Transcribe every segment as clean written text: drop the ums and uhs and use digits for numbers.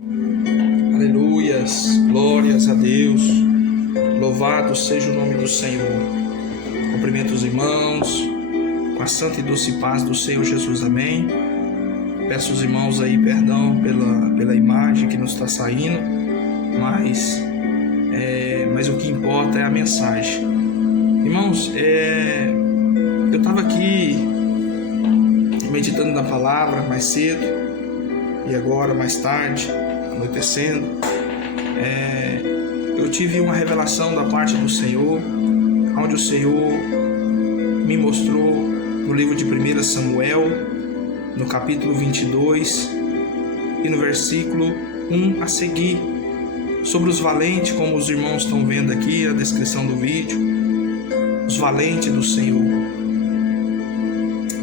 Aleluias, glórias a Deus, louvado seja o nome do Senhor. Cumprimento os irmãos com a santa e doce paz do Senhor Jesus, amém. Peço aos irmãos aí perdão pela imagem que nos está saindo, mas o que importa é a mensagem. Irmãos, eu estava aqui meditando na palavra mais cedo e agora mais tarde, anoitecendo, eu tive uma revelação da parte do Senhor, onde o Senhor me mostrou no livro de 1 Samuel, no capítulo 22 e no versículo 1 a seguir, sobre os valentes, como os irmãos estão vendo aqui a descrição do vídeo, os valentes do Senhor.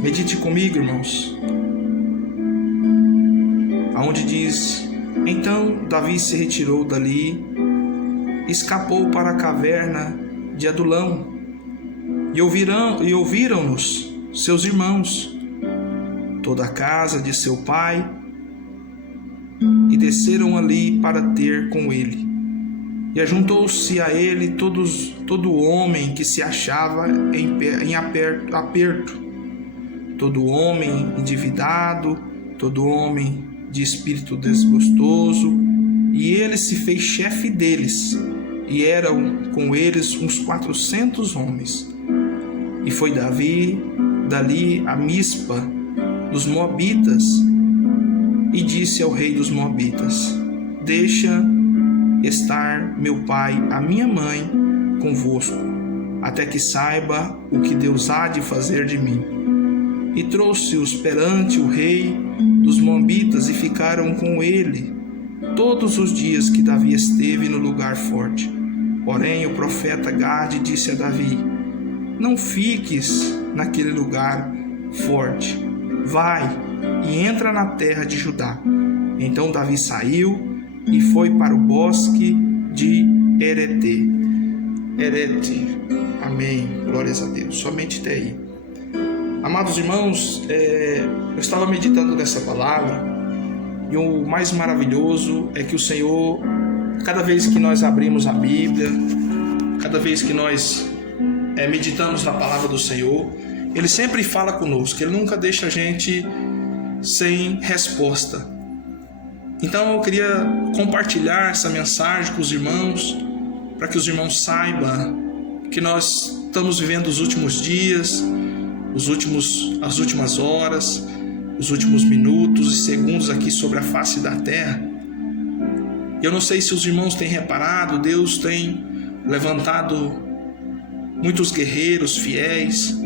Medite comigo, irmãos, aonde diz: então Davi se retirou dali, escapou para a caverna de Adulão, e ouviram-nos seus irmãos, toda a casa de seu pai, e desceram ali para ter com ele. E ajuntou-se a ele todo homem que se achava em aperto, todo homem endividado, todo homem de espírito desgostoso, e ele se fez chefe deles, e eram com eles uns 400 homens. E foi Davi dali a Mispa dos Moabitas, e disse ao rei dos Moabitas: deixa estar meu pai, a minha mãe, convosco, até que saiba o que Deus há de fazer de mim. E trouxe-os perante o rei dos Moabitas, e ficaram com ele todos os dias que Davi esteve no lugar forte. Porém o profeta Gade disse a Davi: não fiques naquele lugar forte, vai e entra na terra de Judá. Então Davi saiu e foi para o bosque de Herete. Amém, glórias a Deus. Somente até aí. Amados irmãos, eu estava meditando nessa palavra, e o mais maravilhoso é que o Senhor, cada vez que nós abrimos a Bíblia, cada vez que nós meditamos na palavra do Senhor, Ele sempre fala conosco, Ele nunca deixa a gente sem resposta. Então eu queria compartilhar essa mensagem com os irmãos, para que os irmãos saibam que nós estamos vivendo os últimos dias, as últimas horas, os últimos minutos e segundos aqui sobre a face da terra. Eu não sei se os irmãos têm reparado, Deus tem levantado muitos guerreiros fiéis,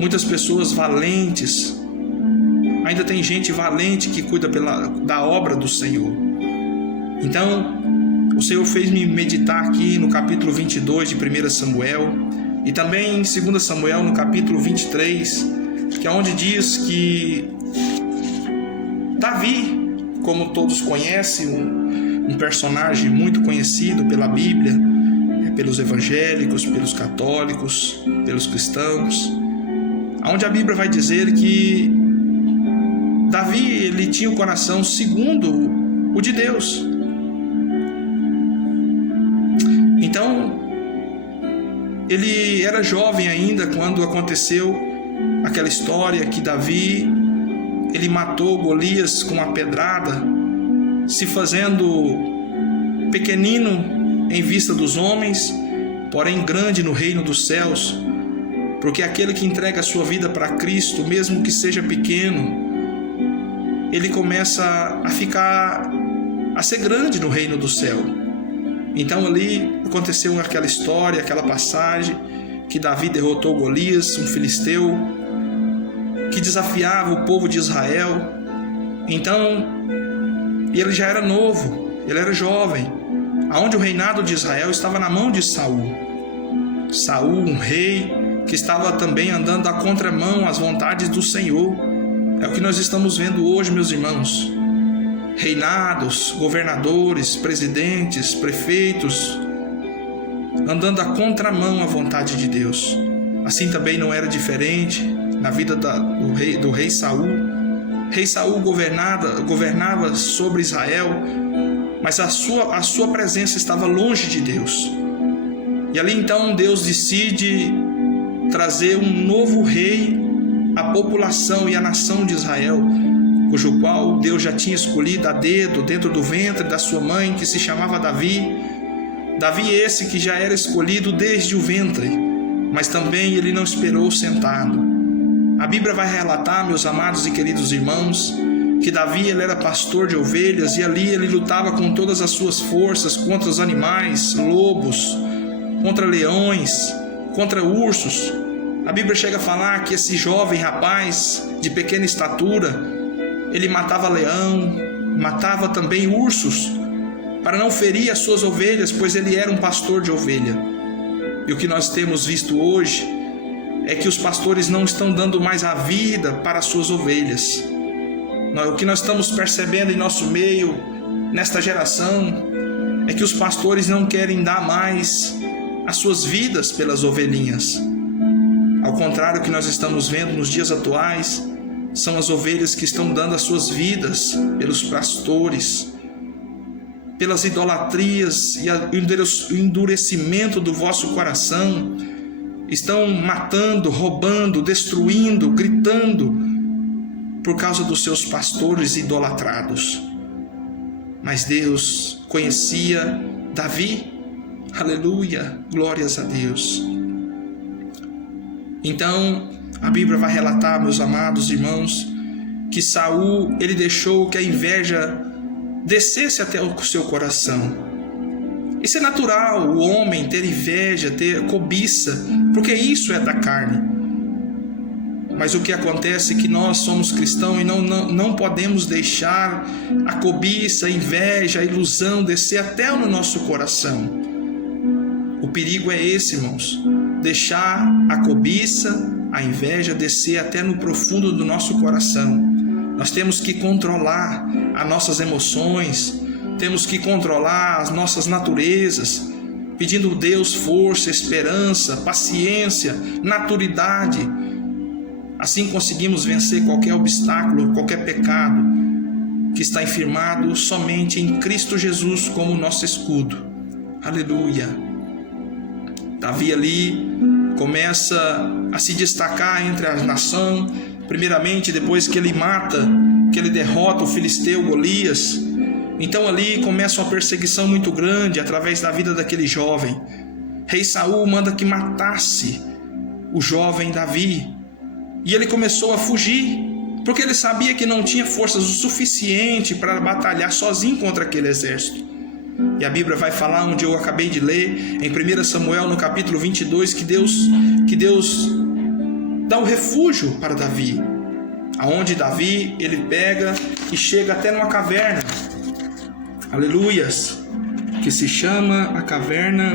muitas pessoas valentes. Ainda tem gente valente que cuida da obra do Senhor. Então, o Senhor fez-me meditar aqui no capítulo 22 de 1 Samuel, e também em 2 Samuel, no capítulo 23, que é onde diz que Davi, como todos conhecem, um personagem muito conhecido pela Bíblia, pelos evangélicos, pelos católicos, pelos cristãos, onde a Bíblia vai dizer que Davi, ele tinha o coração segundo o de Deus. Então, ele era jovem ainda quando aconteceu aquela história que Davi, ele matou Golias com uma pedrada, se fazendo pequenino em vista dos homens, porém grande no reino dos céus, porque aquele que entrega a sua vida para Cristo, mesmo que seja pequeno, ele começa a ser grande no reino do céu. Então ali aconteceu aquela história, aquela passagem, que Davi derrotou Golias, um filisteu, que desafiava o povo de Israel. Então, ele já era novo, ele era jovem, aonde o reinado de Israel estava na mão de Saul. Saul, um rei que estava também andando à contramão às vontades do Senhor. É o que nós estamos vendo hoje, meus irmãos. Reinados, governadores, presidentes, prefeitos, andando à contramão à vontade de Deus. Assim também não era diferente na vida do rei Saul. Rei Saul governava sobre Israel, mas a sua presença estava longe de Deus. E ali então Deus decide trazer um novo rei à população e à nação de Israel, cujo qual Deus já tinha escolhido a dedo dentro do ventre da sua mãe, que se chamava Davi. Davi esse que já era escolhido desde o ventre, mas também ele não esperou sentado. A Bíblia vai relatar, meus amados e queridos irmãos, que Davi ele era pastor de ovelhas e ali ele lutava com todas as suas forças contra os animais, lobos, contra leões, contra ursos. A Bíblia chega a falar que esse jovem rapaz de pequena estatura, ele matava leão, matava também ursos, para não ferir as suas ovelhas, pois ele era um pastor de ovelha. E o que nós temos visto hoje é que os pastores não estão dando mais a vida para as suas ovelhas. O que nós estamos percebendo em nosso meio, nesta geração, é que os pastores não querem dar mais as suas vidas pelas ovelhinhas. Ao contrário, o que nós estamos vendo nos dias atuais são as ovelhas que estão dando as suas vidas pelos pastores, pelas idolatrias e o endurecimento do vosso coração. Estão matando, roubando, destruindo, gritando por causa dos seus pastores idolatrados. Mas Deus conhecia Davi. Aleluia, glórias a Deus. Então, a Bíblia vai relatar, meus amados irmãos, que Saul, ele deixou que a inveja descesse até o seu coração. Isso é natural, o homem ter inveja, ter cobiça, porque isso é da carne. Mas o que acontece é que nós somos cristãos e não podemos deixar a cobiça, a inveja, a ilusão descer até no nosso coração. O perigo é esse, irmãos, deixar a cobiça, a inveja descer até no profundo do nosso coração. Nós temos que controlar as nossas emoções, temos que controlar as nossas naturezas, pedindo a Deus força, esperança, paciência, maturidade. Assim conseguimos vencer qualquer obstáculo, qualquer pecado que está firmado somente em Cristo Jesus como nosso escudo. Aleluia. Davi ali começa a se destacar entre a nação, primeiramente depois que ele derrota o filisteu Golias. Então ali começa uma perseguição muito grande através da vida daquele jovem. Rei Saul manda que matasse o jovem Davi. E ele começou a fugir, porque ele sabia que não tinha forças o suficiente para batalhar sozinho contra aquele exército. E a Bíblia vai falar, onde eu acabei de ler, em 1 Samuel, no capítulo 22, que Deus dá o refúgio para Davi. Aonde Davi, ele pega e chega até numa caverna. Aleluias, que se chama a caverna.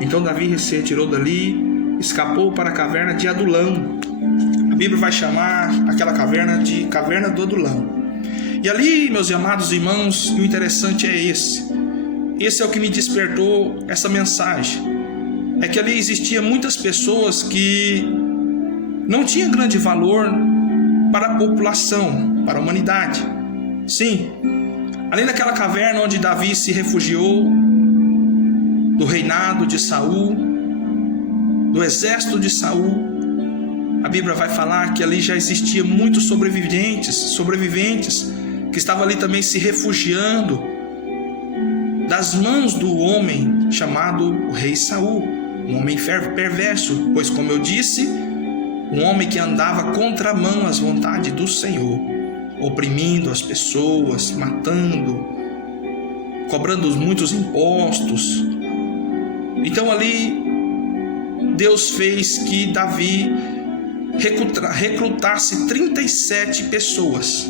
Então Davi se retirou dali, escapou para a caverna de Adulão. A Bíblia vai chamar aquela caverna de caverna do Adulão. E ali, meus amados irmãos, o interessante é esse é o que me despertou essa mensagem. É que ali existiam muitas pessoas que não tinham grande valor para a população, para a humanidade. Sim, ali naquela caverna onde Davi se refugiou do reinado de Saul, do exército de Saul, a Bíblia vai falar que ali já existia muitos sobreviventes que estavam ali também se refugiando das mãos do homem chamado Rei Saul, um homem perverso, pois, como eu disse, um homem que andava contramão às vontades do Senhor, oprimindo as pessoas, matando, cobrando muitos impostos. Então ali Deus fez que Davi recrutasse 37 pessoas.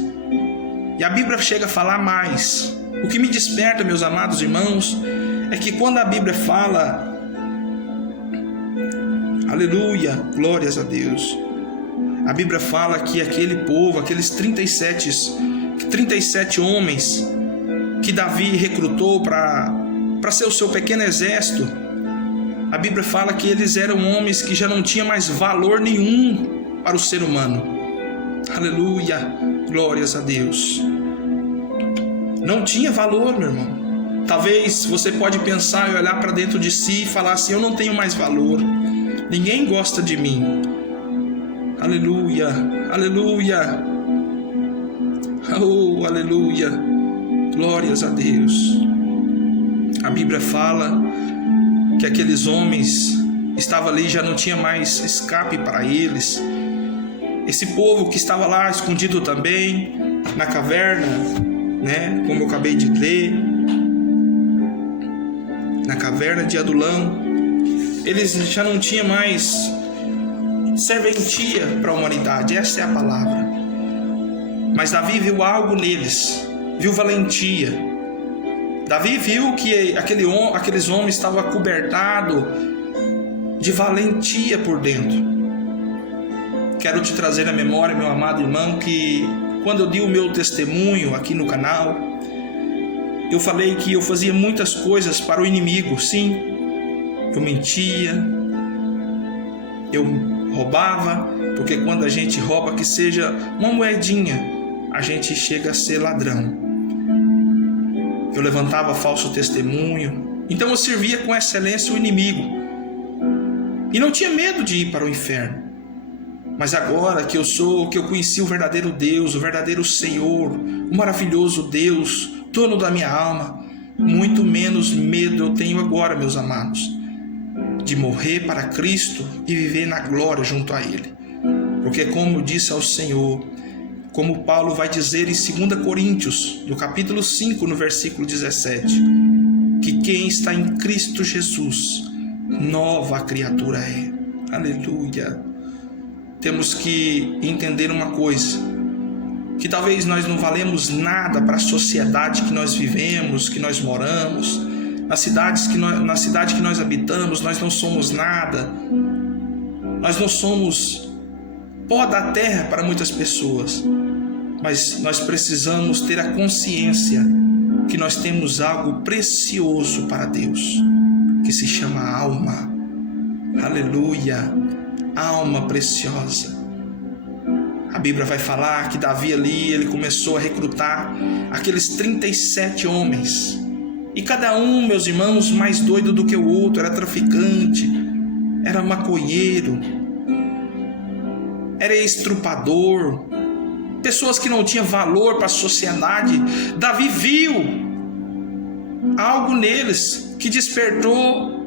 E a Bíblia chega a falar mais. O que me desperta, meus amados irmãos, é que quando a Bíblia fala, aleluia, glórias a Deus, a Bíblia fala que aquele povo, aqueles 37 homens que Davi recrutou para ser o seu pequeno exército, a Bíblia fala que eles eram homens que já não tinham mais valor nenhum para o ser humano. Aleluia, glórias a Deus. Não tinha valor, meu irmão. Talvez você pode pensar e olhar para dentro de si e falar assim: eu não tenho mais valor, ninguém gosta de mim. Aleluia, aleluia, oh, aleluia, glórias a Deus. A Bíblia fala que aqueles homens estavam ali, já não tinha mais escape para eles. Esse povo que estava lá escondido também na caverna, né, como eu acabei de ler, na caverna de Adulão, eles já não tinham mais serventia para a humanidade, essa é a palavra. Mas Davi viu algo neles, viu valentia. Davi viu que aqueles homens estavam acobertados de valentia por dentro. Quero te trazer à memória, meu amado irmão, que quando eu dei o meu testemunho aqui no canal, eu falei que eu fazia muitas coisas para o inimigo. Sim, eu mentia, eu roubava, porque quando a gente rouba que seja uma moedinha, a gente chega a ser ladrão. Eu levantava falso testemunho, então eu servia com excelência o inimigo e não tinha medo de ir para o inferno. Mas agora que eu conheci o verdadeiro Deus, o verdadeiro Senhor, o maravilhoso Deus, dono da minha alma, muito menos medo eu tenho agora, meus amados, de morrer para Cristo e viver na glória junto a Ele. Porque como disse ao Senhor, como Paulo vai dizer em 2 Coríntios, no capítulo 5, no versículo 17, que quem está em Cristo Jesus, nova criatura é. Aleluia. Temos que entender uma coisa, que talvez nós não valemos nada para a sociedade que nós vivemos, que nós moramos, na cidade que nós habitamos, nós não somos nada, nós não somos pó da terra para muitas pessoas, mas nós precisamos ter a consciência que nós temos algo precioso para Deus, que se chama alma. Aleluia, alma preciosa. A Bíblia vai falar que Davi ali, ele começou a recrutar aqueles 37 homens. E cada um, meus irmãos, mais doido do que o outro, era traficante, era maconheiro, era estrupador, pessoas que não tinham valor para a sociedade. Davi viu algo neles que despertou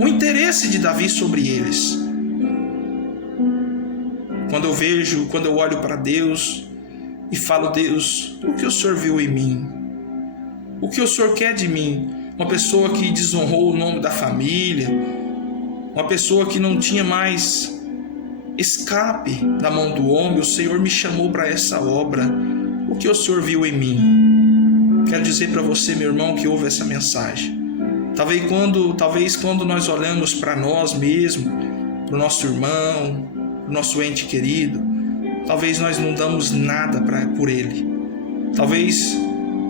o interesse de Davi sobre eles. Quando eu olho para Deus e falo: Deus, o que o Senhor viu em mim? O que o Senhor quer de mim? Uma pessoa que desonrou o nome da família, uma pessoa que não tinha mais escape da mão do homem. O Senhor me chamou para essa obra. O que o Senhor viu em mim? Quero dizer para você, meu irmão, que ouve essa mensagem. Talvez quando nós olhamos para nós mesmos, para o nosso irmão, para o nosso ente querido, talvez nós não damos nada por ele. Talvez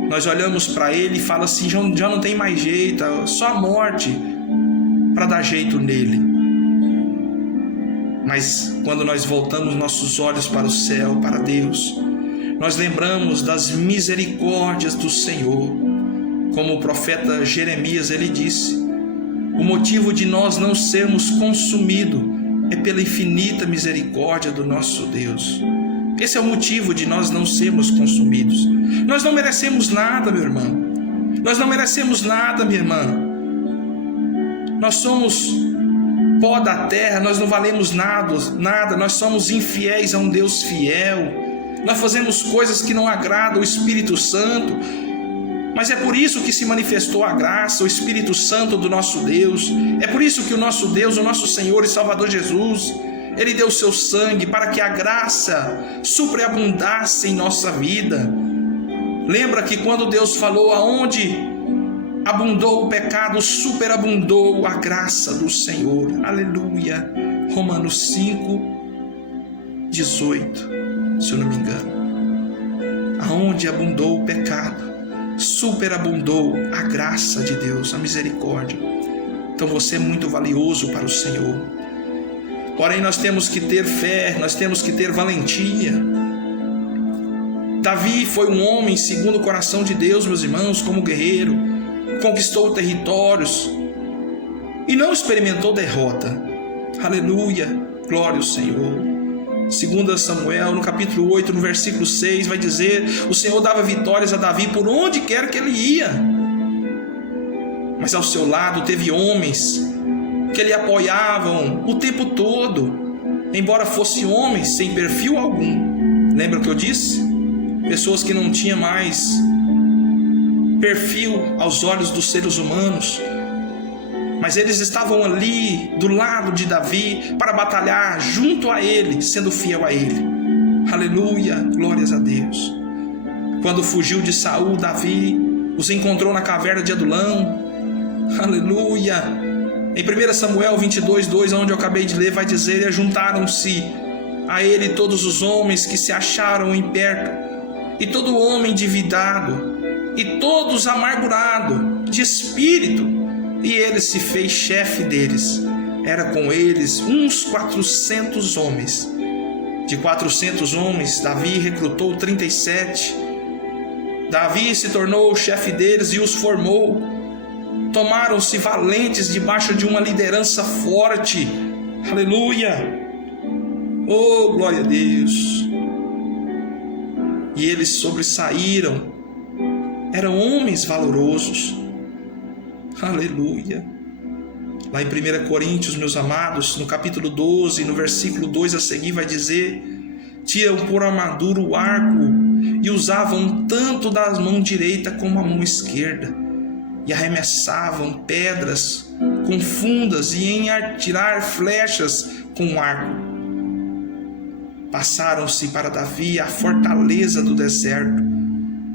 nós olhamos para ele e fala assim: já não tem mais jeito, só a morte para dar jeito nele. Mas quando nós voltamos nossos olhos para o céu, para Deus, nós lembramos das misericórdias do Senhor. Como o profeta Jeremias, ele disse: o motivo de nós não sermos consumidos é pela infinita misericórdia do nosso Deus. Esse é o motivo de nós não sermos consumidos. Nós não merecemos nada, meu irmão. Nós não merecemos nada, minha irmã. Nós somos pó da terra, nós não valemos nada. Nós somos infiéis a um Deus fiel. Nós fazemos coisas que não agradam o Espírito Santo. Mas é por isso que se manifestou a graça, o Espírito Santo do nosso Deus. É por isso que o nosso Deus, o nosso Senhor e Salvador Jesus, Ele deu o seu sangue para que a graça superabundasse em nossa vida. Lembra que quando Deus falou: aonde abundou o pecado, superabundou a graça do Senhor. Aleluia. Romanos 5:18, se eu não me engano. Aonde abundou o pecado, superabundou a graça de Deus, a misericórdia. Então você é muito valioso para o Senhor. Porém, nós temos que ter fé, nós temos que ter valentia. Davi foi um homem segundo o coração de Deus, meus irmãos, como guerreiro, conquistou territórios e não experimentou derrota. Aleluia, glória ao Senhor. 2 Samuel, no capítulo 8, no versículo 6, vai dizer: o Senhor dava vitórias a Davi por onde quer que ele ia. Mas ao seu lado teve homens que lhe apoiavam o tempo todo, embora fossem homens sem perfil algum. Lembra o que eu disse? Pessoas que não tinham mais perfil aos olhos dos seres humanos, mas eles estavam ali do lado de Davi para batalhar junto a ele, sendo fiel a ele. Aleluia, glórias a Deus. Quando fugiu de Saul, Davi os encontrou na caverna de Adulão. Aleluia. Em 1 Samuel 22:2, onde eu acabei de ler, vai dizer: e juntaram-se a ele todos os homens que se acharam em perto, e todo homem endividado, e todos amargurados de espírito, e ele se fez chefe deles. Era com eles uns 400 homens. De 400 homens, Davi recrutou 37. Davi se tornou o chefe deles e os formou. Tomaram-se valentes debaixo de uma liderança forte. Aleluia! Oh, glória a Deus! E eles sobressaíram. Eram homens valorosos. Aleluia! Lá em 1 Coríntios, meus amados, no capítulo 12, no versículo 2 a seguir, vai dizer: tinham por armadura o arco e usavam tanto da mão direita como a mão esquerda, e arremessavam pedras com fundas e em atirar flechas com o arco. Passaram-se para Davi a fortaleza do deserto,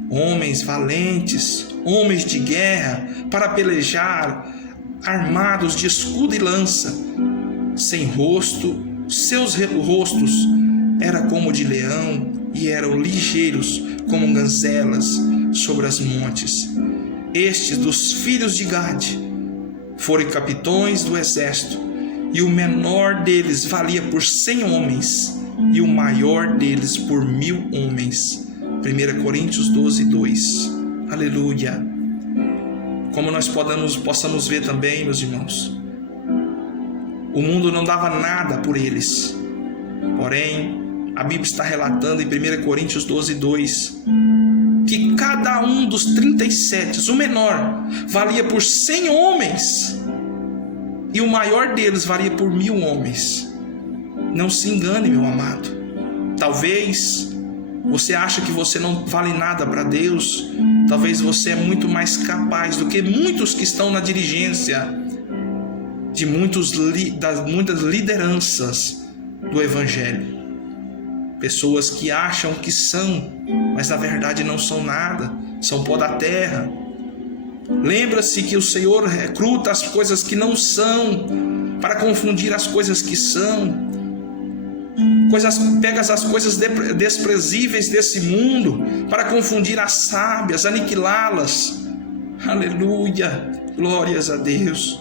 homens valentes, homens de guerra, para pelejar, armados de escudo e lança, sem rosto, seus rostos eram como de leão e eram ligeiros como gazelas sobre as montes. Estes dos filhos de Gade foram capitães do exército, e o menor deles valia por 100 homens, e o maior deles por 1000 homens. 1 Coríntios 12:2. Aleluia! Como nós possamos ver também, meus irmãos, o mundo não dava nada por eles. Porém, a Bíblia está relatando em 1 Coríntios 12:2, que cada um dos 37, o menor, valia por 100 homens, e o maior deles valia por 1000 homens. Não se engane, meu amado. Talvez você ache que você não vale nada para Deus. Talvez você é muito mais capaz do que muitos que estão na dirigência de das muitas lideranças do Evangelho. Pessoas que acham que são, mas na verdade não são nada, são pó da terra. Lembra-se que o Senhor recruta as coisas que não são para confundir as coisas que são. Pega as coisas desprezíveis desse mundo para confundir as sábias, aniquilá-las. Aleluia, glórias a Deus.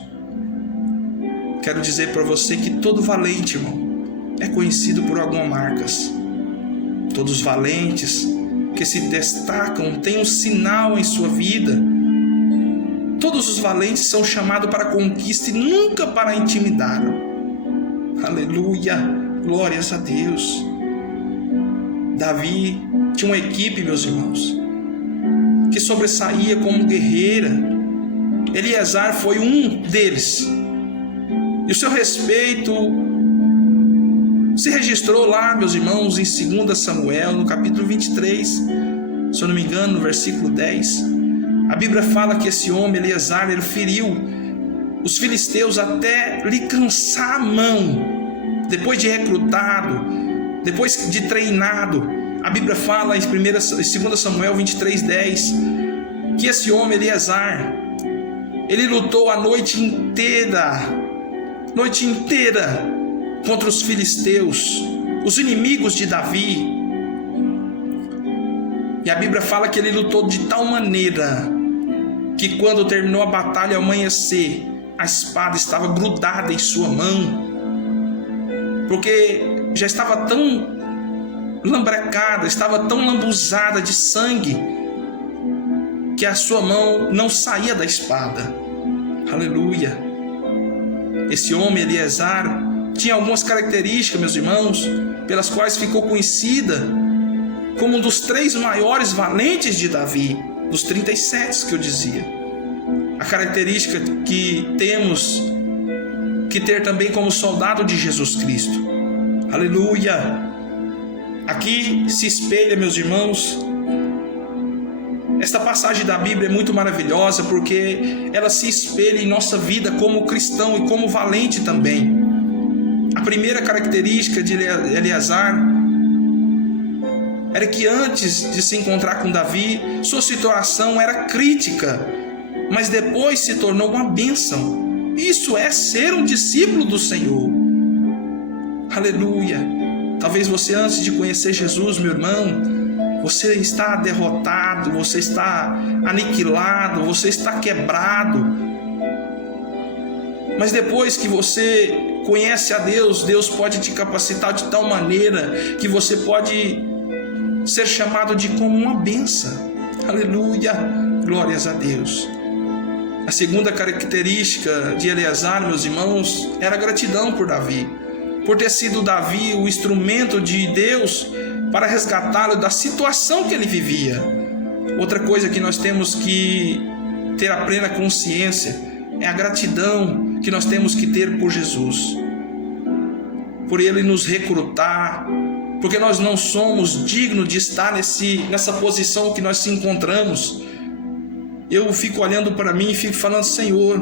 Quero dizer para você que todo valente, irmão, é conhecido por algumas marcas. Todos os valentes que se destacam têm um sinal em sua vida. Todos os valentes são chamados para a conquista e nunca para intimidar. Aleluia, glórias a Deus. Davi tinha uma equipe, meus irmãos, que sobressaía como guerreira. Eliezer foi um deles. E o seu respeito se registrou lá, meus irmãos, em 2 Samuel, no capítulo 23, se eu não me engano, no versículo 10. A Bíblia fala que esse homem, Eliezer, ele feriu os filisteus até lhe cansar a mão. Depois de recrutado, depois de treinado, a Bíblia fala em 2 Samuel 23:10, que esse homem, Eliezer, ele lutou a noite inteira contra os filisteus, os inimigos de Davi. E a Bíblia fala que ele lutou de tal maneira que quando terminou a batalha ao amanhecer, a espada estava grudada em sua mão. porque já estava tão lambrecada, estava tão lambuzada de sangue, que a sua mão não saía da espada. Aleluia. Esse homem, Eleazar, tinha algumas características, meus irmãos, pelas quais ficou conhecida como um dos 3 maiores valentes de Davi, dos 37 que eu dizia. A característica que temos que ter também como soldado de Jesus Cristo. Aleluia. Aqui se espelha, meus irmãos, esta passagem da Bíblia é muito maravilhosa, porque ela se espelha em nossa vida como cristão e como valente também. A primeira característica de Eleazar era que antes de se encontrar com Davi, sua situação era crítica, mas depois se tornou uma bênção. Isso é ser um discípulo do Senhor. Aleluia. Talvez você, antes de conhecer Jesus, meu irmão, você está derrotado, você está aniquilado, você está quebrado. Mas depois que você conhece a Deus, Deus pode te capacitar de tal maneira que você pode ser chamado de como uma bênção. Aleluia, glórias a Deus. A segunda característica de Eleazar, meus irmãos, era a gratidão por Davi, por ter sido Davi o instrumento de Deus para resgatá-lo da situação que ele vivia. Outra coisa que nós temos que ter a plena consciência é a gratidão que nós temos que ter por Jesus, por Ele nos recrutar, porque nós não somos dignos de estar nessa posição que nós se encontramos. Eu fico olhando para mim e fico falando: Senhor,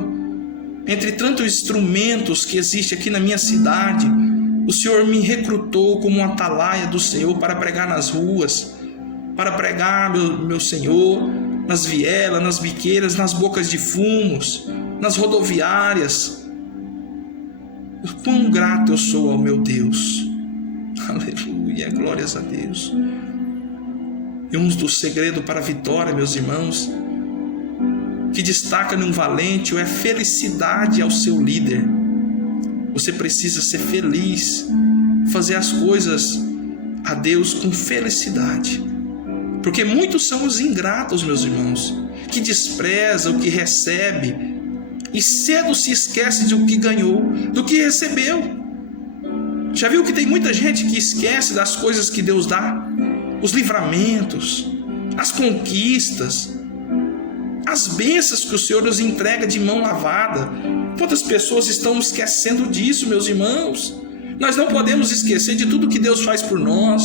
entre tantos instrumentos que existem aqui na minha cidade, o Senhor me recrutou como um atalaia do Senhor para pregar nas ruas, para pregar, meu Senhor, nas vielas, nas biqueiras, nas bocas de fumos, nas rodoviárias. Quão grato eu sou ao meu Deus. Aleluia, glórias a Deus. E um dos segredos para a vitória, meus irmãos, que destaca num valente é a felicidade ao seu líder. Você precisa ser feliz, fazer as coisas a Deus com felicidade, porque muitos são os ingratos, meus irmãos, que desprezam o que recebe e cedo se esquece do que ganhou, do que recebeu. Já viu que tem muita gente que esquece das coisas que Deus dá, os livramentos, as conquistas, as bênçãos que o Senhor nos entrega de mão lavada. Quantas pessoas estão esquecendo disso, meus irmãos? Nós não podemos esquecer de tudo que Deus faz por nós.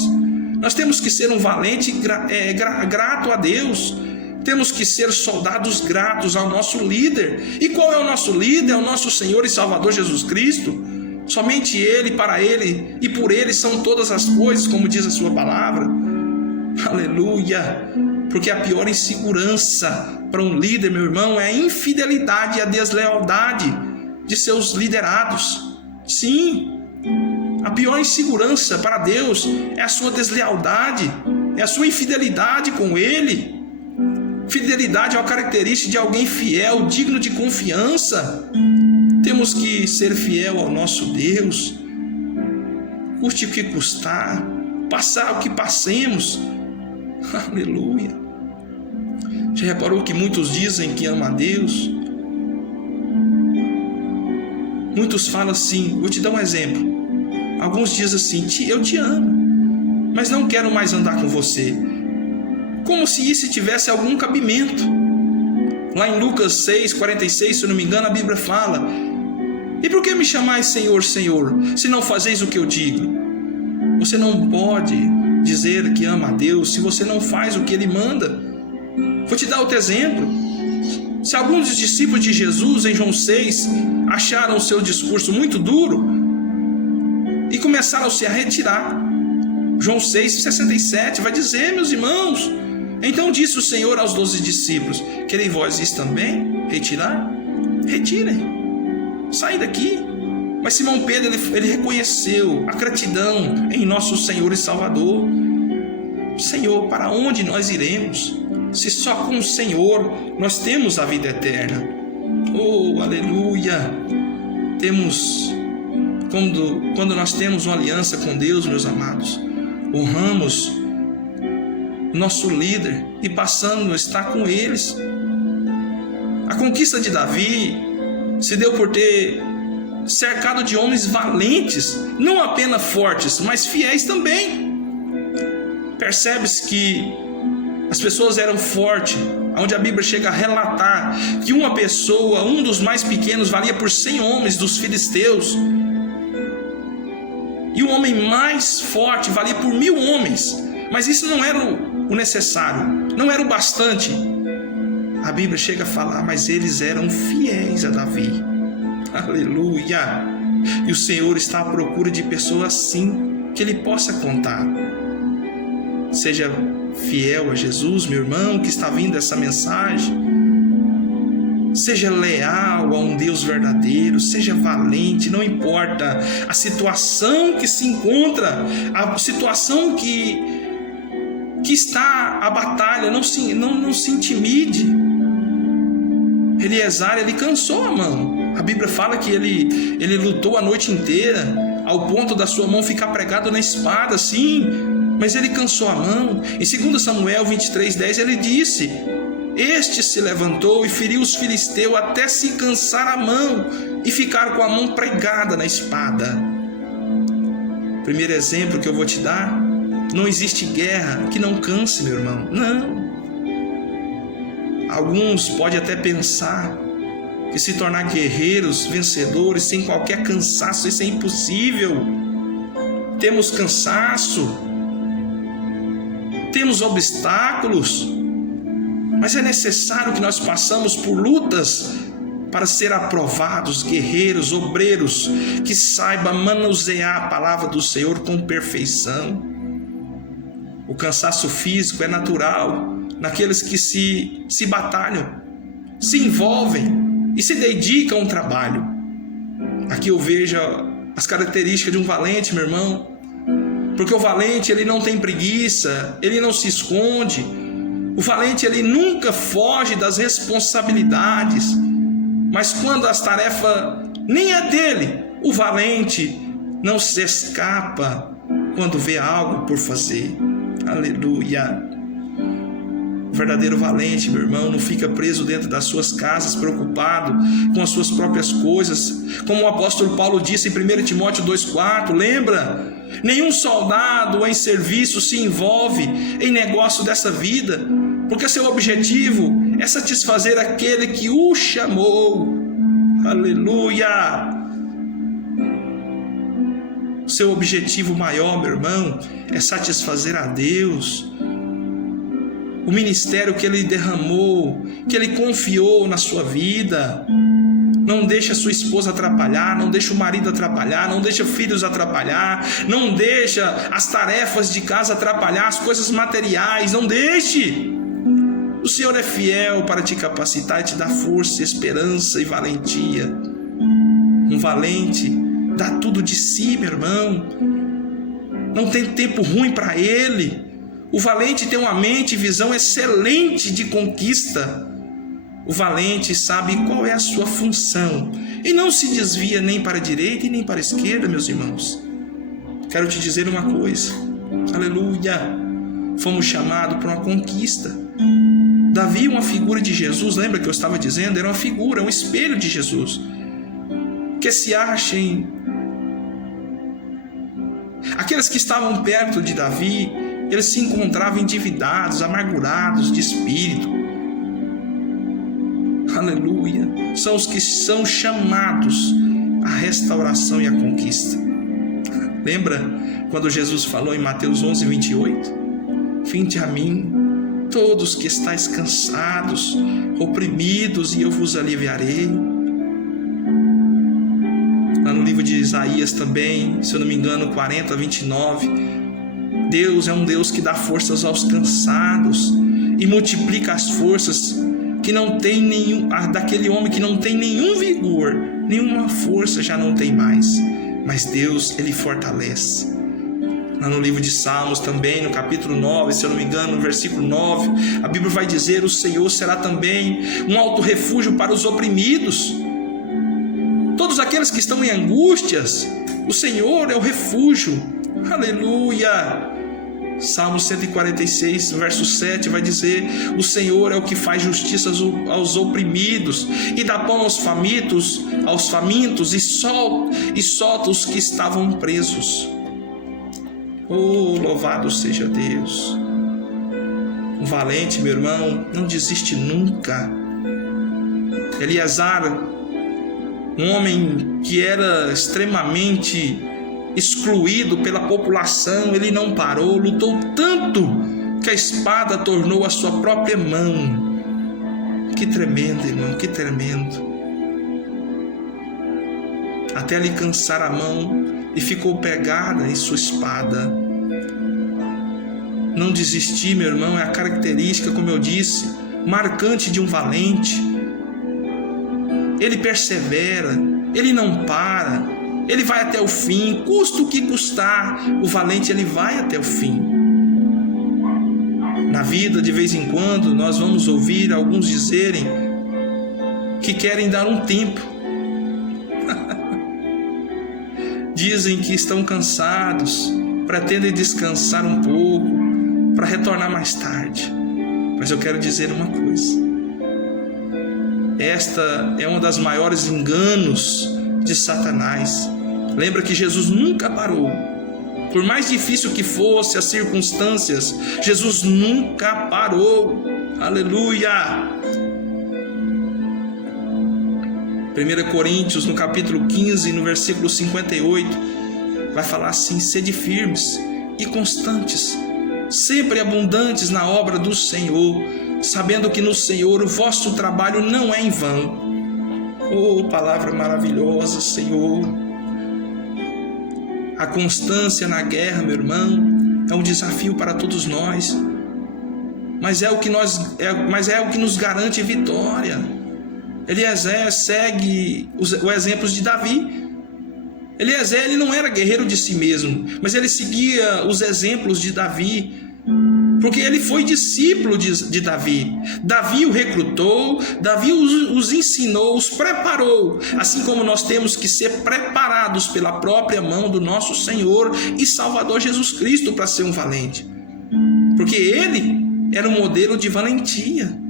Nós temos que ser um valente grato a Deus. Temos que ser soldados gratos ao nosso líder. E qual é o nosso líder? É o nosso Senhor e Salvador Jesus Cristo. Somente Ele, para Ele e por Ele são todas as coisas, como diz a sua palavra. Aleluia. Porque a pior insegurança para um líder, meu irmão, é a infidelidade e a deslealdade de seus liderados. Sim, a pior insegurança para Deus é a sua deslealdade, é a sua infidelidade com Ele. Fidelidade é uma característica de alguém fiel, digno de confiança. Temos que ser fiel ao nosso Deus, custe o que custar, passar o que passemos. Aleluia. Já reparou que muitos dizem que ama a Deus? Muitos falam assim, vou te dar um exemplo. Alguns dizem assim: eu te amo, mas não quero mais andar com você. Como se isso tivesse algum cabimento. Lá em Lucas 6,46, se eu não me engano, a Bíblia fala: e por que me chamais Senhor, Senhor, se não fazeis o que eu digo? Você não pode dizer que ama a Deus se você não faz o que Ele manda. Vou te dar outro exemplo. Se alguns dos discípulos de Jesus, em João 6, acharam o seu discurso muito duro e começaram a se retirar, João 6,67 vai dizer, meus irmãos: então disse o Senhor aos 12 discípulos: querem vós isso também? Retirar? Retirem, saem daqui. Mas Simão Pedro, ele reconheceu a gratidão em nosso Senhor e Salvador. Senhor, para onde nós iremos, se só com o Senhor nós temos a vida eterna? Oh, aleluia! Temos quando nós temos uma aliança com Deus, meus amados, honramos o nosso líder e passamos a estar com eles. A conquista de Davi se deu por ter cercado de homens valentes, não apenas fortes, mas fiéis também. Percebe-se que as pessoas eram fortes, onde a Bíblia chega a relatar que uma pessoa, um dos mais pequenos, valia por 100 homens dos filisteus, e o homem mais forte valia por 1000 homens. Mas isso não era o necessário, não era o bastante. A Bíblia chega a falar, mas eles eram fiéis a Davi. Aleluia! E o Senhor está à procura de pessoas assim, que Ele possa contar. Seja fiel a Jesus, meu irmão, que está vindo essa mensagem. Seja leal a um Deus verdadeiro, seja valente, não importa a situação que se encontra, a situação que está a batalha, não se intimide. Eleazar, ele cansou a mão. A Bíblia fala que ele lutou a noite inteira, ao ponto da sua mão ficar pregada na espada, sim, mas ele cansou a mão. Em 2 Samuel 23:10 ele disse: este se levantou e feriu os filisteus até se cansar a mão e ficar com a mão pregada na espada. Primeiro exemplo que eu vou te dar: não existe guerra que não canse, meu irmão. Não. Alguns podem até pensar que se tornar guerreiros, vencedores, sem qualquer cansaço, isso é impossível. Temos cansaço, temos obstáculos, mas é necessário que nós passamos por lutas para ser aprovados, guerreiros, obreiros, que saibam manusear a palavra do Senhor com perfeição. O cansaço físico é natural naqueles que se batalham, se envolvem e se dedicam ao trabalho. Aqui eu vejo as características de um valente, meu irmão, porque o valente, ele não tem preguiça, ele não se esconde. O valente, ele nunca foge das responsabilidades, mas quando as tarefas nem é dele, o valente não se escapa quando vê algo por fazer. Aleluia! O verdadeiro valente, meu irmão, não fica preso dentro das suas casas, preocupado com as suas próprias coisas. Como o apóstolo Paulo disse em 1 Timóteo 2,4, lembra? Nenhum soldado em serviço se envolve em negócio dessa vida, porque seu objetivo é satisfazer aquele que o chamou. Aleluia! Seu objetivo maior, meu irmão, é satisfazer a Deus. O ministério que Ele derramou, que Ele confiou na sua vida. Não deixa a sua esposa atrapalhar, não deixa o marido atrapalhar, não deixa filhos atrapalhar, não deixa as tarefas de casa atrapalhar, as coisas materiais, não deixe. O Senhor é fiel para te capacitar e te dar força, esperança e valentia. Um valente dá tudo de si, meu irmão. Não tem tempo ruim para ele. O valente tem uma mente e visão excelente de conquista. O valente sabe qual é a sua função e não se desvia nem para a direita e nem para a esquerda, meus irmãos. Quero te dizer uma coisa. Aleluia! Fomos chamados para uma conquista. Davi, uma figura de Jesus, lembra que eu estava dizendo? Era uma figura, um espelho de Jesus. Que se achem. Aqueles que estavam perto de Davi, eles se encontravam endividados, amargurados de espírito. Aleluia! São os que são chamados à restauração e à conquista. Lembra quando Jesus falou em Mateus 11:28? Vinde a mim, todos que estáis cansados, oprimidos, e eu vos aliviarei. Lá no livro de Isaías também, se eu não me engano, 40:29, Deus é um Deus que dá forças aos cansados e multiplica as forças que não tem nenhum, daquele homem que não tem nenhum vigor, nenhuma força já não tem mais, mas Deus, Ele fortalece. Lá no livro de Salmos também, no capítulo 9, se eu não me engano, no versículo 9, a Bíblia vai dizer: o Senhor será também um alto refúgio para os oprimidos. Todos todos aqueles que estão em angústias, o Senhor é o refúgio. Aleluia! Salmo 146, verso 7 vai dizer: o Senhor é o que faz justiça aos oprimidos e dá pão aos famintos, e solta os que estavam presos. Oh, louvado seja Deus! Um valente, meu irmão, não desiste nunca. Eleazar, um homem que era extremamente excluído pela população, ele não parou, lutou tanto que a espada tornou a sua própria mão. Que tremendo, irmão, que tremendo. Até lhe cansar a mão e ficou pegada em sua espada. Não desistir, meu irmão, é a característica, como eu disse, marcante de um valente. Ele persevera, ele não para, ele vai até o fim, custa o que custar. O valente, ele vai até o fim. Na vida, de vez em quando, nós vamos ouvir alguns dizerem que querem dar um tempo. Dizem que estão cansados, pretendem descansar um pouco para retornar mais tarde. Mas eu quero dizer uma coisa: esta é uma das maiores enganos de Satanás. Lembra que Jesus nunca parou. Por mais difícil que fosse as circunstâncias, Jesus nunca parou. Aleluia! 1 Coríntios, no capítulo 15, no versículo 58, vai falar assim: sede firmes e constantes, sempre abundantes na obra do Senhor, sabendo que no Senhor o vosso trabalho não é em vão. Oh, palavra maravilhosa, Senhor! A constância na guerra, meu irmão, é um desafio para todos nós, mas é o que nos garante vitória. Eliezer segue os exemplos de Davi. Eliezer, ele não era guerreiro de si mesmo, mas ele seguia os exemplos de Davi, porque ele foi discípulo de Davi. Davi o recrutou, Davi os ensinou, os preparou, assim como nós temos que ser preparados pela própria mão do nosso Senhor e Salvador Jesus Cristo para ser um valente, porque ele era um modelo de valentia.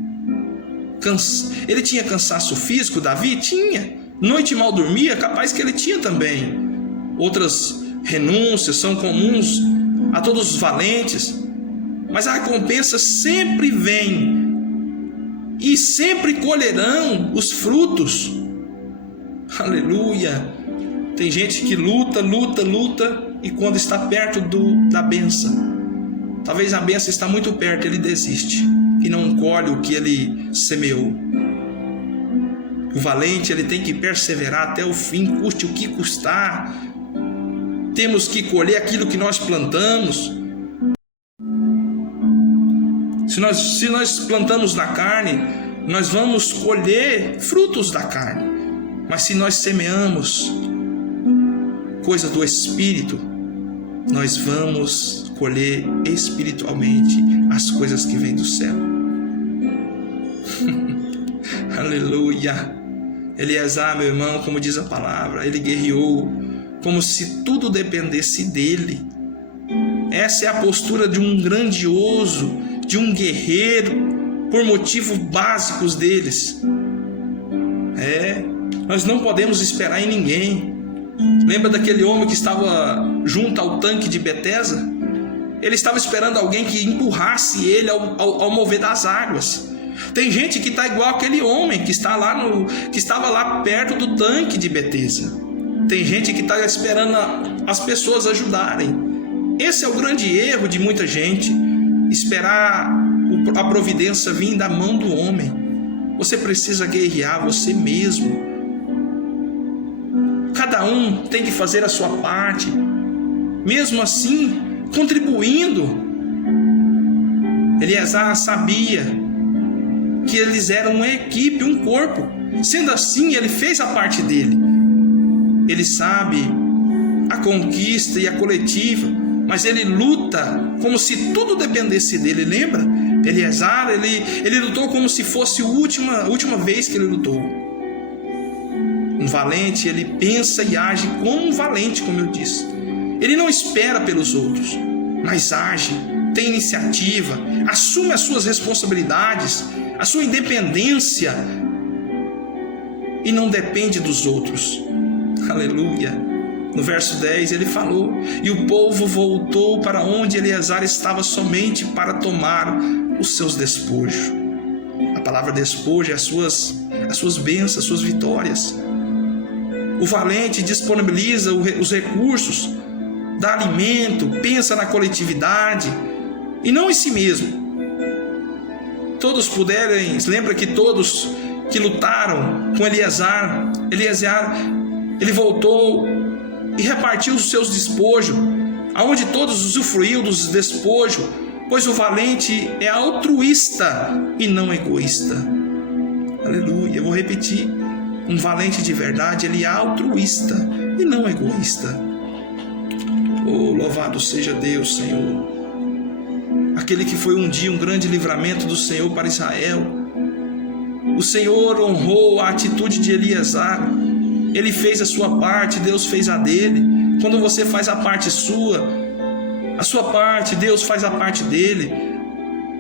Ele tinha cansaço físico, Davi tinha. Noite mal dormia, capaz que ele tinha também. Outras renúncias são comuns a todos os valentes, mas a recompensa sempre vem e sempre colherão os frutos. Aleluia! Tem gente que luta e quando está perto da bênção, talvez a bênção está muito perto, ele desiste e não colhe o que ele semeou. O valente, ele tem que perseverar até o fim, custe o que custar. Temos que colher aquilo que nós plantamos. Se nós plantamos na carne, nós vamos colher frutos da carne. Mas se nós semeamos coisa do Espírito, nós vamos colher espiritualmente as coisas que vêm do céu. Aleluia! Eleazar, meu irmão, como diz a palavra, ele guerreou como se tudo dependesse dele. Essa é a postura de um grandioso, de um guerreiro, por motivos básicos deles. Nós não podemos esperar em ninguém. Lembra daquele homem que estava junto ao tanque de Betesda? Ele estava esperando alguém que empurrasse ele ao mover das águas. Tem gente que está igual aquele homem que estava lá perto do tanque de Betesda. Tem gente que está esperando as pessoas ajudarem. Esse é o grande erro de muita gente, esperar a providência vir da mão do homem. Você precisa guerrear você mesmo. Cada um tem que fazer a sua parte, mesmo assim contribuindo. Eleazar sabia que eles eram uma equipe, um corpo. Sendo assim, ele fez a parte dele. Ele sabe a conquista e a coletiva, mas ele luta como se tudo dependesse dele. Lembra? Eleazar, ele lutou como se fosse a última vez que ele lutou. Um valente, ele pensa e age como um valente, como eu disse. Ele não espera pelos outros, mas age, tem iniciativa, assume as suas responsabilidades, a sua independência e não depende dos outros. Aleluia. No verso 10 ele falou: e o povo voltou para onde Eleazar estava somente para tomar os seus despojos. A palavra despojo é as suas bênçãos, as suas vitórias. O valente disponibiliza os recursos, dá alimento, pensa na coletividade e não em si mesmo. Todos puderem, lembra que todos que lutaram com Eleazar, ele voltou e repartiu os seus despojos, aonde todos usufruíam dos despojos, pois o valente é altruísta e não egoísta. Aleluia, eu vou repetir. Um valente de verdade, ele é altruísta e não egoísta. Oh, louvado seja Deus, Senhor. Aquele que foi um dia um grande livramento do Senhor para Israel. O Senhor honrou a atitude de Eleazar. Ele fez a sua parte, Deus fez a dele. Quando você faz a parte sua, a sua parte, Deus faz a parte dele.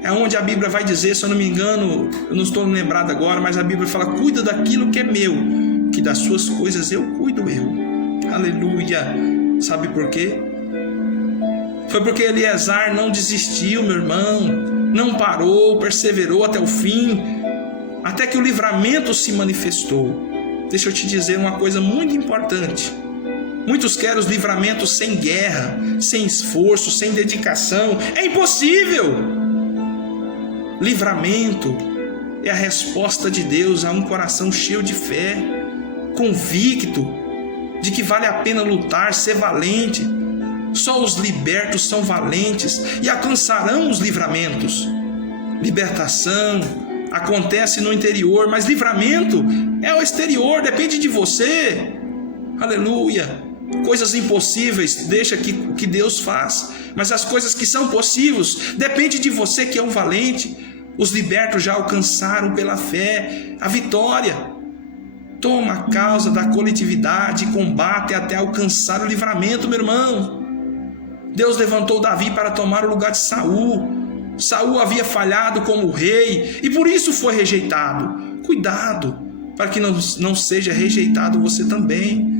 É onde a Bíblia vai dizer, se eu não me engano, eu não estou lembrado agora, mas a Bíblia fala: cuida daquilo que é meu, que das suas coisas eu cuido eu. Aleluia. Sabe por quê? Foi porque Eleazar não desistiu, meu irmão, não parou, perseverou até o fim, até que o livramento se manifestou. Deixa eu te dizer uma coisa muito importante. Muitos querem os livramentos sem guerra, sem esforço, sem dedicação. É impossível. Livramento é a resposta de Deus a um coração cheio de fé, convicto de que vale a pena lutar, ser valente. Só os libertos são valentes e alcançarão os livramentos. Libertação acontece no interior, mas livramento é o exterior, depende de você. Aleluia. Coisas impossíveis, deixa que Deus faz, mas as coisas que são possíveis, depende de você, que é um valente. Os libertos já alcançaram pela fé a vitória. Toma a causa da coletividade e combate até alcançar o livramento, meu irmão. Deus levantou Davi para tomar o lugar de Saul. Saul havia falhado como rei e por isso foi rejeitado. Cuidado para que não seja rejeitado você também.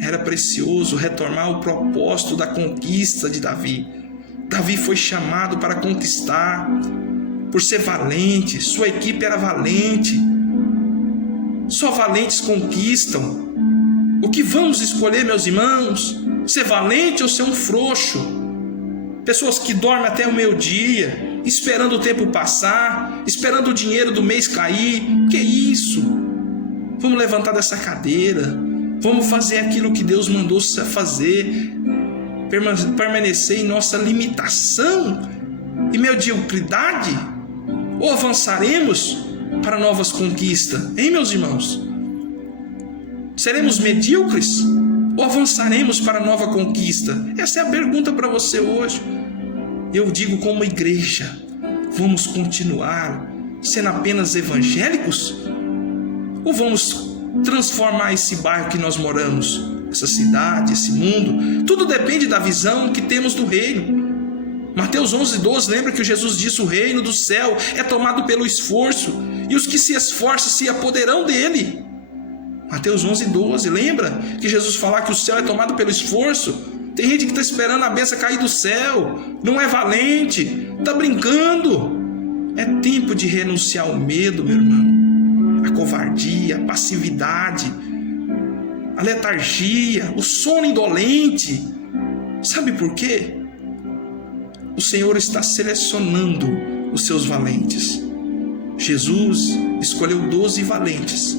Era precioso retornar ao propósito da conquista de Davi. Davi foi chamado para conquistar, por ser valente. Sua equipe era valente. Só valentes conquistam. O que vamos escolher, meus irmãos? Ser valente ou ser um frouxo? Pessoas que dormem até o meio-dia, esperando o tempo passar, esperando o dinheiro do mês cair. Que isso? Vamos levantar dessa cadeira. Vamos fazer aquilo que Deus mandou fazer. Permanecer em nossa limitação e mediocridade? Ou avançaremos para novas conquistas? Hein, meus irmãos? Seremos medíocres? Ou avançaremos para nova conquista? Essa é a pergunta para você hoje. Eu digo, como igreja, vamos continuar sendo apenas evangélicos? Ou vamos transformar esse bairro que nós moramos, essa cidade, esse mundo? Tudo depende da visão que temos do reino. Mateus 11:12, lembra que Jesus disse: o reino do céu é tomado pelo esforço, e os que se esforçam se apoderarão dele. Mateus 11:12, lembra que Jesus falou que o céu é tomado pelo esforço? Tem gente que está esperando a bênção cair do céu, não é valente, está brincando. É tempo de renunciar ao medo, meu irmão, a covardia, a passividade, a letargia, o sono indolente. Sabe por quê? O Senhor está selecionando os seus valentes. Jesus escolheu 12 valentes.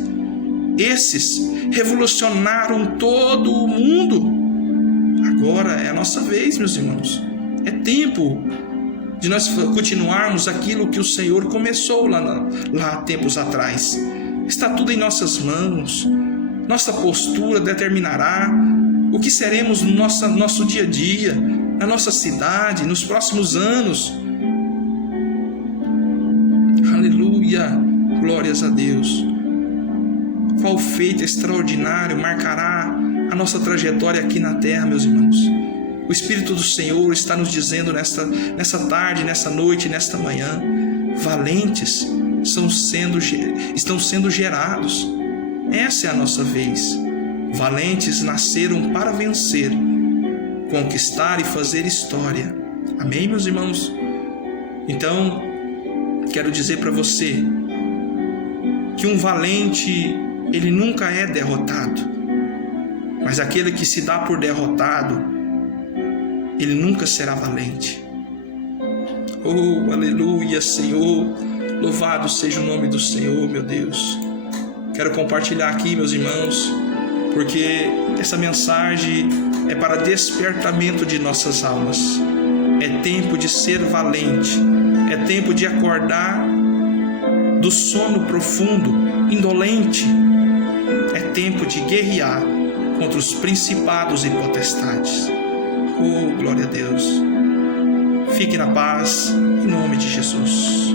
Esses revolucionaram todo o mundo. Agora é a nossa vez, meus irmãos. É tempo de nós continuarmos aquilo que o Senhor começou lá há tempos atrás. Está tudo em nossas mãos. Nossa postura determinará o que seremos no nosso dia a dia, na nossa cidade, nos próximos anos. Aleluia, glórias a Deus. qual feito extraordinário marcará a nossa trajetória aqui na terra, meus irmãos. O Espírito do Senhor está nos dizendo nessa tarde, nessa noite, nesta manhã: valentes estão sendo gerados. Essa é a nossa vez. Valentes nasceram para vencer, conquistar e fazer história. Amém, meus irmãos? Então, quero dizer para você que um valente, ele nunca é derrotado, mas aquele que se dá por derrotado, ele nunca será valente. Oh, aleluia, Senhor, louvado seja o nome do Senhor, meu Deus. Quero compartilhar aqui, meus irmãos, porque essa mensagem é para despertamento de nossas almas. É tempo de ser valente, é tempo de acordar do sono profundo, indolente. É tempo de guerrear contra os principados e potestades. Oh, glória a Deus. Fique na paz, em nome de Jesus.